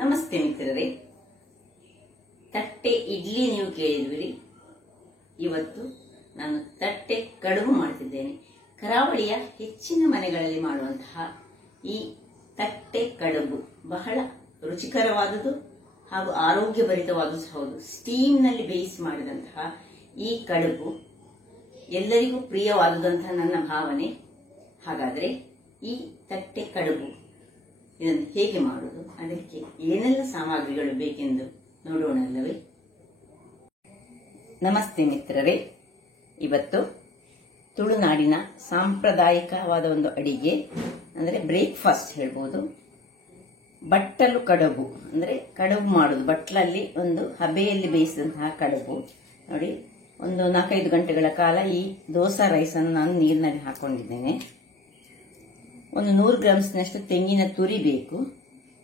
ನಮಸ್ತೆ ಮಿತ್ರರೇ, ತಟ್ಟೆ ಇಡ್ಲಿ ನೀವು ಕೇಳಿದ್ವಿರಿ. ಇವತ್ತು ನಾನು ತಟ್ಟೆ ಕಡುಬು ಮಾಡುತ್ತಿದ್ದೇನೆ. ಕರಾವಳಿಯ ಹೆಚ್ಚಿನ ಮನೆಗಳಲ್ಲಿ ಮಾಡುವಂತಹ ಈ ತಟ್ಟೆ ಕಡುಬು ಬಹಳ ರುಚಿಕರವಾದುದು ಹಾಗೂ ಆರೋಗ್ಯಭರಿತವಾದುದು ಹೌದು. ಸ್ಟೀಮ್ ನಲ್ಲಿ ಬೇಯಿಸಿ ಮಾಡಿದಂತಹ ಈ ಕಡುಬು ಎಲ್ಲರಿಗೂ ಪ್ರಿಯವಾದುದಂತಹ ನನ್ನ ಭಾವನೆ. ಹಾಗಾದ್ರೆ ಈ ತಟ್ಟೆ ಕಡುಬು ಇದನ್ನು ಹೇಗೆ ಮಾಡುವುದು, ಅದಕ್ಕೆ ಏನೆಲ್ಲ ಸಾಮಗ್ರಿಗಳು ಬೇಕೆಂದು ನೋಡೋಣಲ್ಲವೇ? ನಮಸ್ತೆ ಮಿತ್ರರೇ, ಇವತ್ತು ತುಳುನಾಡಿನ ಸಾಂಪ್ರದಾಯಿಕವಾದ ಒಂದು ಅಡಿಗೆ ಅಂದ್ರೆ ಬ್ರೇಕ್ಫಾಸ್ಟ್ ಹೇಳ್ಬೋದು. ಬಟ್ಟಲು ಕಡುಬು ಅಂದ್ರೆ ಕಡುಬು ಮಾಡುವುದು. ಬಟ್ಲಲ್ಲಿ ಒಂದು ಹಬೆಯಲ್ಲಿ ಬೇಯಿಸಿದಂತಹ ಕಡುಬು ನೋಡಿ. ಒಂದು 4-5 ಗಂಟೆಗಳ ಕಾಲ ಈ ದೋಸಾ ರೈಸ್ ಅನ್ನು ನಾನು ನೀರಿನಲ್ಲಿ ಹಾಕೊಂಡಿದ್ದೇನೆ. ಒಂದು 100 ಗ್ರಾಮ್ಸ್ನಷ್ಟು ತೆಂಗಿನ ತುರಿ ಬೇಕು.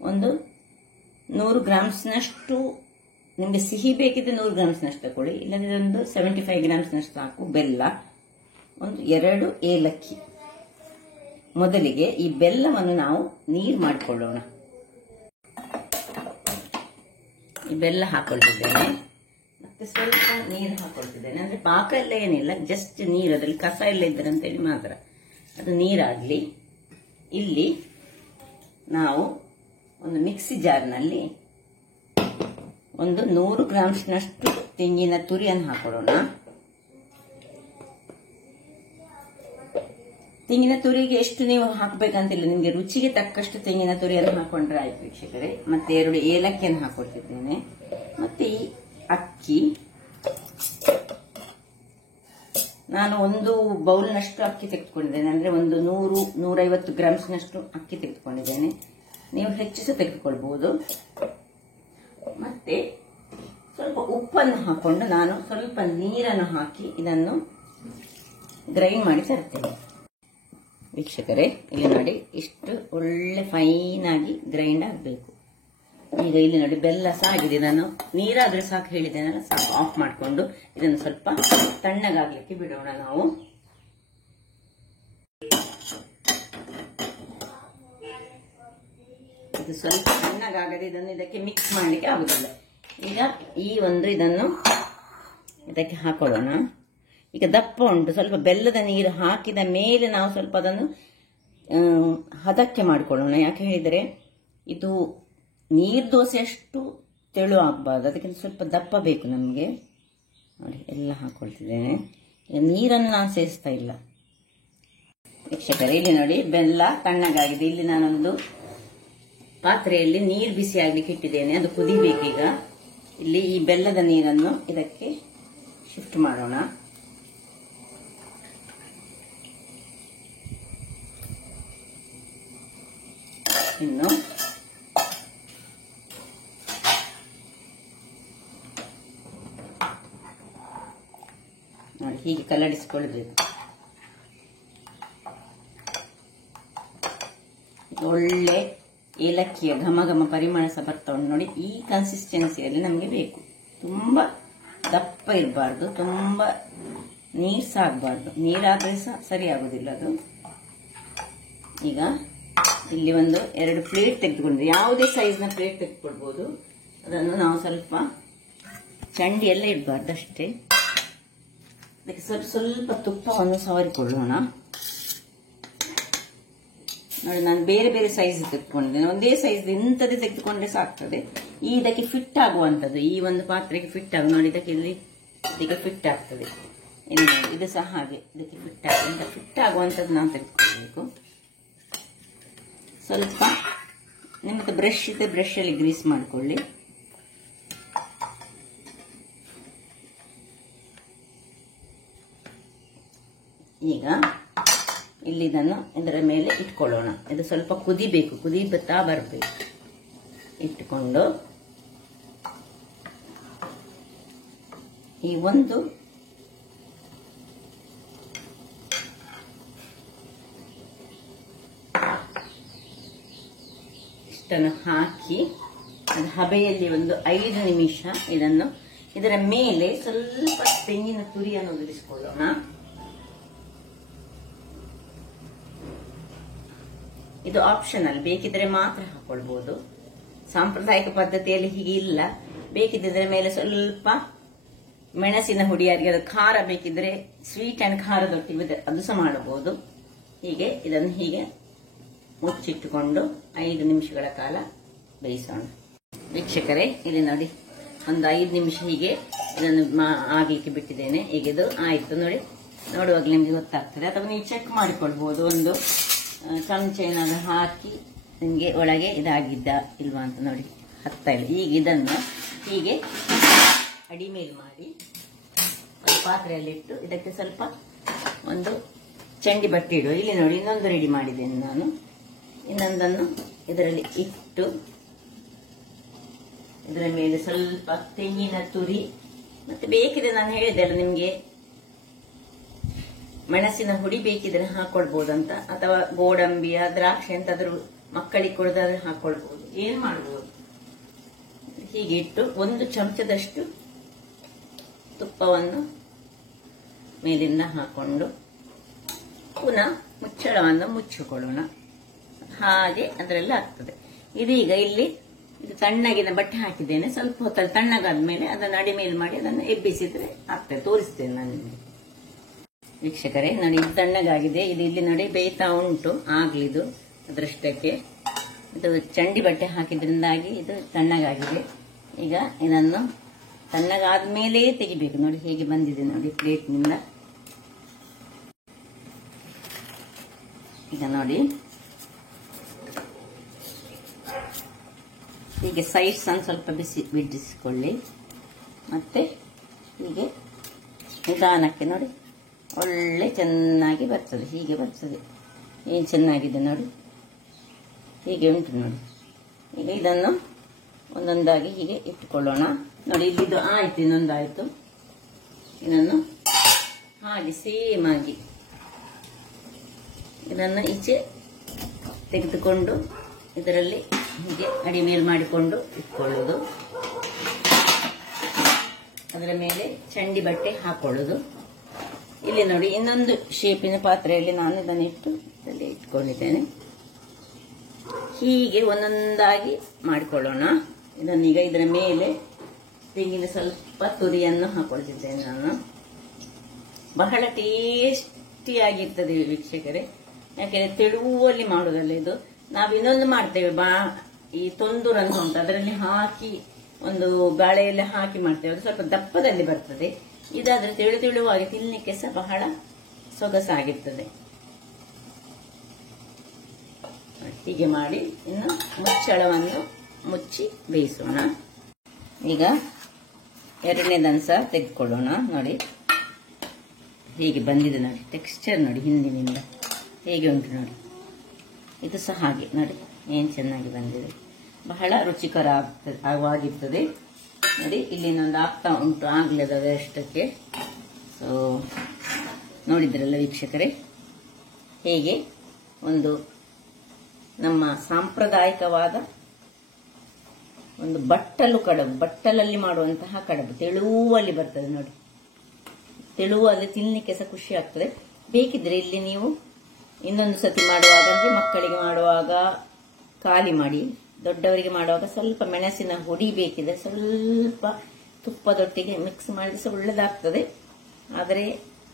ಒಂದು 100 ಗ್ರಾಮ್ಸ್ನಷ್ಟು ನಿಮಗೆ ಸಿಹಿ ಬೇಕಿದ್ರೆ 100 ಗ್ರಾಮ್ಸ್ನಷ್ಟು ತಗೊಳ್ಳಿ, ಇಲ್ಲಂದ್ರೆ ಒಂದು 75 ಗ್ರಾಮ್ಸ್ನಷ್ಟು ಹಾಕು ಬೆಲ್ಲ. ಒಂದು 2 ಏಲಕ್ಕಿ. ಮೊದಲಿಗೆ ಈ ಬೆಲ್ಲವನ್ನು ನಾವು ನೀರು ಮಾಡಿಕೊಳ್ಳೋಣ. ಈ ಬೆಲ್ಲ ಹಾಕೊಳ್ತಿದ್ದೇನೆ, ಮತ್ತೆ ಸ್ವಲ್ಪ ನೀರು ಹಾಕೊಳ್ತಿದ್ದೇನೆ. ಅಂದ್ರೆ ಪಾಕ ಎಲ್ಲ ಏನಿಲ್ಲ, ಜಸ್ಟ್ ನೀರು, ಅದರಲ್ಲಿ ಕಸ ಎಲ್ಲ ಇದ್ದಾರೆ ಅಂತೇಳಿ ಮಾತ್ರ. ಅದು ನೀರಾಗ್ಲಿ. ಇಲ್ಲಿ ನಾವು ಒಂದು ಮಿಕ್ಸಿ ಜಾರ್ನಲ್ಲಿ ಒಂದು 100 ಗ್ರಾಮ್ಸ್ನಷ್ಟು ತೆಂಗಿನ ತುರಿಯನ್ನು ಹಾಕೊಳ್ಳೋಣ. ತೆಂಗಿನ ತುರಿಗೆ ಎಷ್ಟು ನೀವು ಹಾಕಬೇಕಂತಿಲ್ಲ, ನಿಮಗೆ ರುಚಿಗೆ ತಕ್ಕಷ್ಟು ತೆಂಗಿನ ತುರಿಯನ್ನು ಹಾಕೊಂಡ್ರೆ ಆಯ್ತು ವೀಕ್ಷಕರೇ. ಮತ್ತೆ 2 ಏಲಕ್ಕಿಯನ್ನು ಹಾಕೊಳ್ತಿದ್ದೇನೆ. ಮತ್ತೆ ಈ ಅಕ್ಕಿ, ನಾನು ಒಂದು ಬೌಲ್ನಷ್ಟು ಅಕ್ಕಿ ತೆಗೆದುಕೊಂಡಿದ್ದೇನೆ. ಅಂದ್ರೆ ಒಂದು 100-150 ಗ್ರಾಮ್ಸ್ನಷ್ಟು ಅಕ್ಕಿ ತೆಗೆದುಕೊಂಡಿದ್ದೇನೆ. ನೀವು ಹೆಚ್ಚು ಸಹ ತೆಗೆದುಕೊಳ್ಬಹುದು. ಮತ್ತೆ ಸ್ವಲ್ಪ ಉಪ್ಪನ್ನು ಹಾಕೊಂಡು ನಾನು ಸ್ವಲ್ಪ ನೀರನ್ನು ಹಾಕಿ ಇದನ್ನು ಗ್ರೈಂಡ್ ಮಾಡಿ ತರ್ತೇನೆ. ವೀಕ್ಷಕರೇ, ಇಲ್ಲಿ ನೋಡಿ, ಇಷ್ಟು ಒಳ್ಳೆ ಫೈನ್ ಆಗಿ ಗ್ರೈಂಡ್ ಆಗಬೇಕು. ಈಗ ಇಲ್ಲಿ ನೋಡಿ, ಬೆಲ್ಲ ಸಹ ಆಗಿದೆ. ನಾನು ನೀರಾದ್ರೆ ಸಾಕು ಹೇಳಿದ್ದೇನಲ್ಲ, ಸಾಕು. ಆಫ್ ಮಾಡಿಕೊಂಡು ಇದನ್ನು ಸ್ವಲ್ಪ ತಣ್ಣಗಾಗ್ಲಿಕ್ಕೆ ಬಿಡೋಣ ನಾವು. ಇದು ಸ್ವಲ್ಪ ತಣ್ಣಗಾಗದೆ ಇದನ್ನು ಇದಕ್ಕೆ ಮಿಕ್ಸ್ ಮಾಡಲಿಕ್ಕೆ ಆಗುದಿಲ್ಲ. ಈಗ ಇದನ್ನು ಇದಕ್ಕೆ ಹಾಕೊಳ್ಳೋಣ. ಈಗ ದಪ್ಪ ಉಂಟು, ಸ್ವಲ್ಪ ಬೆಲ್ಲದ ನೀರು ಹಾಕಿದ ಮೇಲೆ ನಾವು ಸ್ವಲ್ಪ ಅದನ್ನು ಹದಕ್ಕೆ ಮಾಡಿಕೊಳ್ಳೋಣ. ಯಾಕೆ ಹೇಳಿದರೆ ಇದು ನೀರು ದೋಸೆ ಅಷ್ಟು ತೆಳು ಆಗಬಾರ್ದು, ಅದಕ್ಕೆ ಸ್ವಲ್ಪ ದಪ್ಪ ಬೇಕು ನಮಗೆ. ನೋಡಿ, ಎಲ್ಲ ಹಾಕೊಳ್ತಿದ್ದೇನೆ. ನೀರನ್ನು ನಾನು ಸೇರಿಸ್ತಾ ಇಲ್ಲ ವೀಕ್ಷಕರೇ. ಇಲ್ಲಿ ನೋಡಿ, ಬೆಲ್ಲ ತಣ್ಣಗಾಗಿದೆ. ಇಲ್ಲಿ ನಾನೊಂದು ಪಾತ್ರೆಯಲ್ಲಿ ನೀರು ಬಿಸಿ ಆಗ್ಲಿಕ್ಕೆ ಇಟ್ಟಿದ್ದೇನೆ, ಅದು ಕುದಿಬೇಕೀಗ. ಇಲ್ಲಿ ಈ ಬೆಲ್ಲದ ನೀರನ್ನು ಇದಕ್ಕೆ ಶಿಫ್ಟ್ ಮಾಡೋಣ. ಇನ್ನು ನೋಡಿ, ಹೀಗೆ ಕಲಡಿಸಿಕೊಳ್ಬೇಕು. ಒಳ್ಳೆ ಏಲಕ್ಕಿಯ ಘಮ ಘಮ ಪರಿಮಳ ಸಹ ಬರ್ತಾ ಉಂಟು ನೋಡಿ. ಈ ಕನ್ಸಿಸ್ಟೆನ್ಸಿಯಲ್ಲಿ ನಮಗೆ ಬೇಕು. ತುಂಬಾ ದಪ್ಪ ಇರಬಾರ್ದು, ತುಂಬಾ ನೀರು ಸಹ ಆಗಬಾರ್ದು. ನೀರಾದ್ರೆ ಸಹ ಸರಿ ಆಗುದಿಲ್ಲ ಅದು. ಈಗ ಇಲ್ಲಿ ಒಂದು 2 ಪ್ಲೇಟ್ ತೆಗೆದುಕೊಂಡ್ರೆ, ಯಾವುದೇ ಸೈಜ್ನ ಪ್ಲೇಟ್ ತೆಗೆದುಕೊಳ್ಬಹುದು. ಅದನ್ನು ನಾವು ಸ್ವಲ್ಪ ಚಂಡಿ ಎಲ್ಲ ಇಡಬಾರ್ದು ಅಷ್ಟೇ. ಅದಕ್ಕೆ ಸ್ವಲ್ಪ ತುಪ್ಪವನ್ನು ಸವರಿಕೊಳ್ಳೋಣ. ನೋಡಿ, ನಾನು ಬೇರೆ ಬೇರೆ ಸೈಜ್ ತೆಗೆದುಕೊಂಡಿದ್ದೇನೆ. ಒಂದೇ ಸೈಜ್ ಇಂಥದ್ದೇ ತೆಗೆದುಕೊಂಡ್ರೆ ಸಾಕ್ತದೆ. ಇದಕ್ಕೆ ಫಿಟ್ ಆಗುವಂಥದ್ದು, ಈ ಒಂದು ಪಾತ್ರೆಗೆ ಫಿಟ್ ಆಗ ನೋಡಿ, ಇದಕ್ಕೆ ಫಿಟ್ ಆಗ್ತದೆ. ಇನ್ನು ನೋಡಿ, ಇದು ಸಹ ಹಾಗೆ ಇದಕ್ಕೆ ಫಿಟ್ ಆಗುವಂಥದ್ದು ನಾವು ತೆಗೆದುಕೊಳ್ಬೇಕು. ಸ್ವಲ್ಪ ನಿಮ್ಮದು ಬ್ರಷ್ ಇದೆ, ಬ್ರಷ್ ಅಲ್ಲಿ ಗ್ರೀಸ್ ಮಾಡಿಕೊಳ್ಳಿ. ಈಗ ಇಲ್ಲಿ ಇದನ್ನು ಇದರ ಮೇಲೆ ಇಟ್ಕೊಳ್ಳೋಣ. ಇದು ಸ್ವಲ್ಪ ಕುದಿಬೇಕು, ಕುದಿತಾ ಬರಬೇಕು. ಇಟ್ಟುಕೊಂಡು ಈ ಒಂದು ಇಷ್ಟನ್ನು ಹಾಕಿ ಅದು ಹಬೆಯಲ್ಲಿ ಒಂದು 5 ನಿಮಿಷ ಇದರ ಮೇಲೆ ಸ್ವಲ್ಪ ತೆಂಗಿನ ತುರಿಯನ್ನು ಉದುರಿಸಿಕೊಳ್ಳೋಣ. ಇದು ಆಪ್ಷನಲ್, ಬೇಕಿದ್ರೆ ಮಾತ್ರ ಹಾಕೊಳ್ಬಹುದು. ಸಾಂಪ್ರದಾಯಿಕ ಪದ್ಧತಿಯಲ್ಲಿ ಹೀಗೆ ಇಲ್ಲ. ಬೇಕಿದ್ದರೆ ಮೇಲೆ ಸ್ವಲ್ಪ ಮೆಣಸಿನ ಹುಡಿ, ಯಾರಿಗೆ ಅದು ಖಾರ ಬೇಕಿದ್ರೆ ಸ್ವೀಟ್ ಅಂಡ್ ಖಾರದೊಟ್ಟಿಗೆ ಅದು ಸಹ ಮಾಡಬಹುದು. ಹೀಗೆ ಇದನ್ನು ಹೀಗೆ ಮುಚ್ಚಿಟ್ಟುಕೊಂಡು 5 ನಿಮಿಷಗಳ ಕಾಲ ಬೇಯಿಸೋಣ. ವೀಕ್ಷಕರೇ, ಇಲ್ಲಿ ನೋಡಿ, ಒಂದು 5 ನಿಮಿಷ ಹೀಗೆ ಇದನ್ನು ಆಗ್ಲಿಕ್ಕೆ ಬಿಟ್ಟಿದ್ದೇನೆ. ಈಗ ಇದು ಆಯ್ತು ನೋಡಿ. ನೋಡುವಾಗಲೇ ನಿಮ್ಗೆ ಗೊತ್ತಾಗ್ತದೆ, ಅಥವಾ ನೀವು ಚೆಕ್ ಮಾಡಿಕೊಳ್ಬಹುದು. ಒಂದು ಚಮಚ ಏನಾದ್ರು ಹಾಕಿ ನಿಮ್ಗೆ ಒಳಗೆ ಇದಾಗಿದ್ದ ಇಲ್ವಾ ಅಂತ ನೋಡಿ, ಹತ್ತಾ ಇಲ್ಲ. ಈಗ ಇದನ್ನು ಹೀಗೆ ಅಡಿ ಮೇಲೆ ಮಾಡಿ ಒಂದು ಪಾತ್ರೆಯಲ್ಲಿಟ್ಟು ಇದಕ್ಕೆ ಸ್ವಲ್ಪ ಒಂದು ಚಂಡಿ ಬಟ್ಟೆ ಇಡುವ. ಇಲ್ಲಿ ನೋಡಿ, ಇನ್ನೊಂದು ರೆಡಿ ಮಾಡಿದ್ದೇನೆ ನಾನು. ಇನ್ನೊಂದನ್ನು ಇದರಲ್ಲಿ ಇಟ್ಟು ಇದರ ಮೇಲೆ ಸ್ವಲ್ಪ ತೆಂಗಿನ ತುರಿ, ಮತ್ತೆ ಬೇಕಿದ್ರೆ ನಾನು ಹೇಳಿದೆ ಅಲ್ಲ ನಿಮ್ಗೆ, ಮೆಣಸಿನ ಹುಡಿ ಬೇಕಿದ್ರೆ ಹಾಕೊಳ್ಬಹುದಂತ, ಅಥವಾ ಗೋಡಂಬಿಯ ದ್ರಾಕ್ಷಿ ಎಂತಾದ್ರೂ ಮಕ್ಕಳಿಗೆ ಕೊಡೋದಾದ್ರೆ ಹಾಕೊಳ್ಬಹುದು, ಏನ್ ಮಾಡಬಹುದು. ಹೀಗೆ ಇಟ್ಟು 1 ಚಮಚದಷ್ಟು ತುಪ್ಪವನ್ನು ಮೇಲಿಂದ ಹಾಕೊಂಡು ಪುನಃ ಮುಚ್ಚಳವನ್ನು ಮುಚ್ಚಿಕೊಳ್ಳೋಣ. ಹಾಗೆ ಅದರಲ್ಲಿ ಆಗ್ತದೆ. ಇದೀಗ ಇಲ್ಲಿ ಇದು ತಣ್ಣಗಿನ ಬಟ್ಟೆ ಹಾಕಿದ್ದೇನೆ. ಸ್ವಲ್ಪ ಹೊತ್ತಲ್ಲಿ ತಣ್ಣಗಾದ್ಮೇಲೆ ಅದನ್ನು ಅಡಿ ಮೇಲೆ ಮಾಡಿ ಅದನ್ನು ಎಬ್ಬಿಸಿದ್ರೆ ಆಗ್ತದೆ. ತೋರಿಸ್ತೇನೆ ನಾನು ನಿಮಗೆ. ವೀಕ್ಷಕರೇ, ನೋಡಿ, ಇದು ತಣ್ಣಗಾಗಿದೆ. ಇದು ಇಲ್ಲಿ ನೋಡಿ ಬೇಯ್ತಾ ಉಂಟು. ಆಗ್ಲಿದು ಅದರಷ್ಟಕ್ಕೆ ಇದು ಚಂಡಿ ಬಟ್ಟೆ ಹಾಕಿದ್ರಿಂದಾಗಿ ಇದು ತಣ್ಣಗಾಗಿದೆ. ಈಗ ಇದನ್ನು ತಣ್ಣಗಾದ್ಮೇಲೆ ತೆಗಿಬೇಕು. ನೋಡಿ ಹೇಗೆ ಬಂದಿದೆ ನೋಡಿ ಪ್ಲೇಟ್ನಿಂದ. ಈಗ ನೋಡಿ, ಹೀಗೆ ಸೈಡ್ಸ್ ಅನ್ನು ಸ್ವಲ್ಪ ಬಿಡಿಸಿಕೊಳ್ಳಿ. ಮತ್ತೆ ಹೀಗೆ ನಿಧಾನಕ್ಕೆ ನೋಡಿ, ಒಳ್ಳೆ ಚೆನ್ನಾಗಿ ಬರ್ತದೆ. ಹೀಗೆ ಬರ್ತದೆ. ಏನು ಚೆನ್ನಾಗಿದೆ ನೋಡಿ, ಹೀಗೆ ಉಂಟು ನೋಡಿ. ಈಗ ಇದನ್ನು ಒಂದೊಂದಾಗಿ ಹೀಗೆ ಇಟ್ಟುಕೊಳ್ಳೋಣ. ನೋಡಿ, ಇಲ್ಲಿದು ಆಯ್ತು, ಇನ್ನೊಂದಾಯ್ತು. ಇದನ್ನು ಹಾಗೆ ಸೇಮ್ ಆಗಿ ಇದನ್ನು ಈಚೆ ತೆಗೆದುಕೊಂಡು ಇದರಲ್ಲಿ ಹೀಗೆ ಅಡಿ ಮೇಲೆ ಮಾಡಿಕೊಂಡು ಇಟ್ಕೊಳ್ಳೋದು. ಅದರ ಮೇಲೆ ಚಂಡಿ ಬಟ್ಟೆ ಹಾಕೊಳ್ಳೋದು. ಇಲ್ಲಿ ನೋಡಿ, ಇನ್ನೊಂದು ಶೇಪಿನ ಪಾತ್ರೆಯಲ್ಲಿ ನಾನು ಇದನ್ನು ಇದರಲ್ಲಿ ಇಟ್ಕೊಂಡಿದ್ದೇನೆ. ಹೀಗೆ ಒಂದೊಂದಾಗಿ ಮಾಡಿಕೊಳ್ಳೋಣ. ಇದನ್ನೀಗ ಇದರ ಮೇಲೆ ತೆಂಗಿನ ಸ್ವಲ್ಪ ತುರಿಯನ್ನು ಹಾಕೊಳ್ತಿದ್ದೇನೆ ನಾನು. ಬಹಳ ಟೇಸ್ಟಿಯಾಗಿರ್ತದೆ ವೀಕ್ಷಕರೇ. ಯಾಕೆಂದ್ರೆ ತೆಳುವಲ್ಲಿ ಮಾಡುವುದಲ್ಲ ಇದು. ನಾವು ಇನ್ನೊಂದು ಮಾಡ್ತೇವೆ, ಈ ತೊಂದೂರು ಅಂತ ಉಂಟು, ಅದರಲ್ಲಿ ಹಾಕಿ ಒಂದು ಬಾಳೆಯಲ್ಲಿ ಹಾಕಿ ಮಾಡ್ತೇವೆ. ಅದು ಸ್ವಲ್ಪ ದಪ್ಪದಲ್ಲಿ ಬರ್ತದೆ. ಇದಾದ್ರೆ ತೆಳುವಾಗಿ ತಿನ್ನಲಿಕ್ಕೆ ಸಹ ಬಹಳ ಸೊಗಸಾಗಿರ್ತದೆ. ಹೀಗೆ ಮಾಡಿ ಇನ್ನು ಮುಚ್ಚಳವನ್ನು ಮುಚ್ಚಿ ಬೇಯಿಸೋಣ. ಈಗ ಎರಡನೇದನ್ನು ಸಹ ತೆಗೆದುಕೊಳ್ಳೋಣ. ನೋಡಿ ಹೇಗೆ ಬಂದಿದೆ ನೋಡಿ, ಟೆಕ್ಸ್ಚರ್ ನೋಡಿ ಹಿಂದಿನಿಂದ ಹೇಗೆ ಉಂಟು ನೋಡಿ. ಇದು ಸಹ ಹಾಗೆ ನೋಡಿ, ಏನು ಚೆನ್ನಾಗಿ ಬಂದಿದೆ. ಬಹಳ ರುಚಿಕರವಾಗಿರ್ತದೆ ನೋಡಿ. ಇಲ್ಲಿನೊಂದು ಆಗ್ತಾ ಉಂಟು, ಆಗ್ಲದ ಅಷ್ಟಕ್ಕೆ. ಸೊ ನೋಡಿದ್ರಲ್ಲ ವೀಕ್ಷಕರೇ, ಹೇಗೆ ಒಂದು ನಮ್ಮ ಸಾಂಪ್ರದಾಯಿಕವಾದ ಒಂದು ಬಟ್ಟಲು ಕಡುಬು, ಬಟ್ಟಲಲ್ಲಿ ಮಾಡುವಂತಹ ಕಡುಬು, ತೆಳುವಲ್ಲಿ ಬರ್ತದೆ ನೋಡಿ. ತೆಳುವಲ್ಲಿ ತಿನ್ನಲಿಕ್ಕೆ ಸಹ ಖುಷಿ ಆಗ್ತದೆ. ಬೇಕಿದ್ರೆ ಇಲ್ಲಿ ನೀವು ಇನ್ನೊಂದು ಸತಿ ಮಾಡುವಾಗ, ಅಂದ್ರೆ ಮಕ್ಕಳಿಗೆ ಮಾಡುವಾಗ ಖಾಲಿ ಮಾಡಿ, ದೊಡ್ಡವರಿಗೆ ಮಾಡುವಾಗ ಸ್ವಲ್ಪ ಮೆಣಸಿನ ಹುಡಿ ಬೇಕಿದ್ರೆ ಸ್ವಲ್ಪ ತುಪ್ಪದೊಟ್ಟಿಗೆ ಮಿಕ್ಸ್ ಮಾಡಿದ್ರೆ ಸಹ ಒಳ್ಳೆದಾಗ್ತದೆ. ಆದರೆ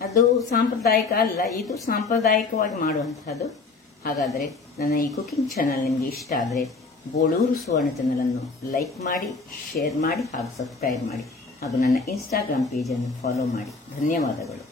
ಅದು ಸಾಂಪ್ರದಾಯಿಕ ಅಲ್ಲ, ಇದು ಸಾಂಪ್ರದಾಯಿಕವಾಗಿ ಮಾಡುವಂತಹದ್ದು. ಹಾಗಾದ್ರೆ ನನ್ನ ಈ ಕುಕಿಂಗ್ ಚಾನಲ್ ನಿಮಗೆ ಇಷ್ಟ ಆದರೆ ಬೋಳೂರು ಸುವರ್ಣ ಚಾನಲ್ ಅನ್ನು ಲೈಕ್ ಮಾಡಿ, ಶೇರ್ ಮಾಡಿ ಹಾಗೂ ಸಬ್ಸ್ಕ್ರೈಬ್ ಮಾಡಿ, ಹಾಗೂ ನನ್ನ ಇನ್ಸ್ಟಾಗ್ರಾಮ್ ಪೇಜ್ ಅನ್ನು ಫಾಲೋ ಮಾಡಿ. ಧನ್ಯವಾದಗಳು.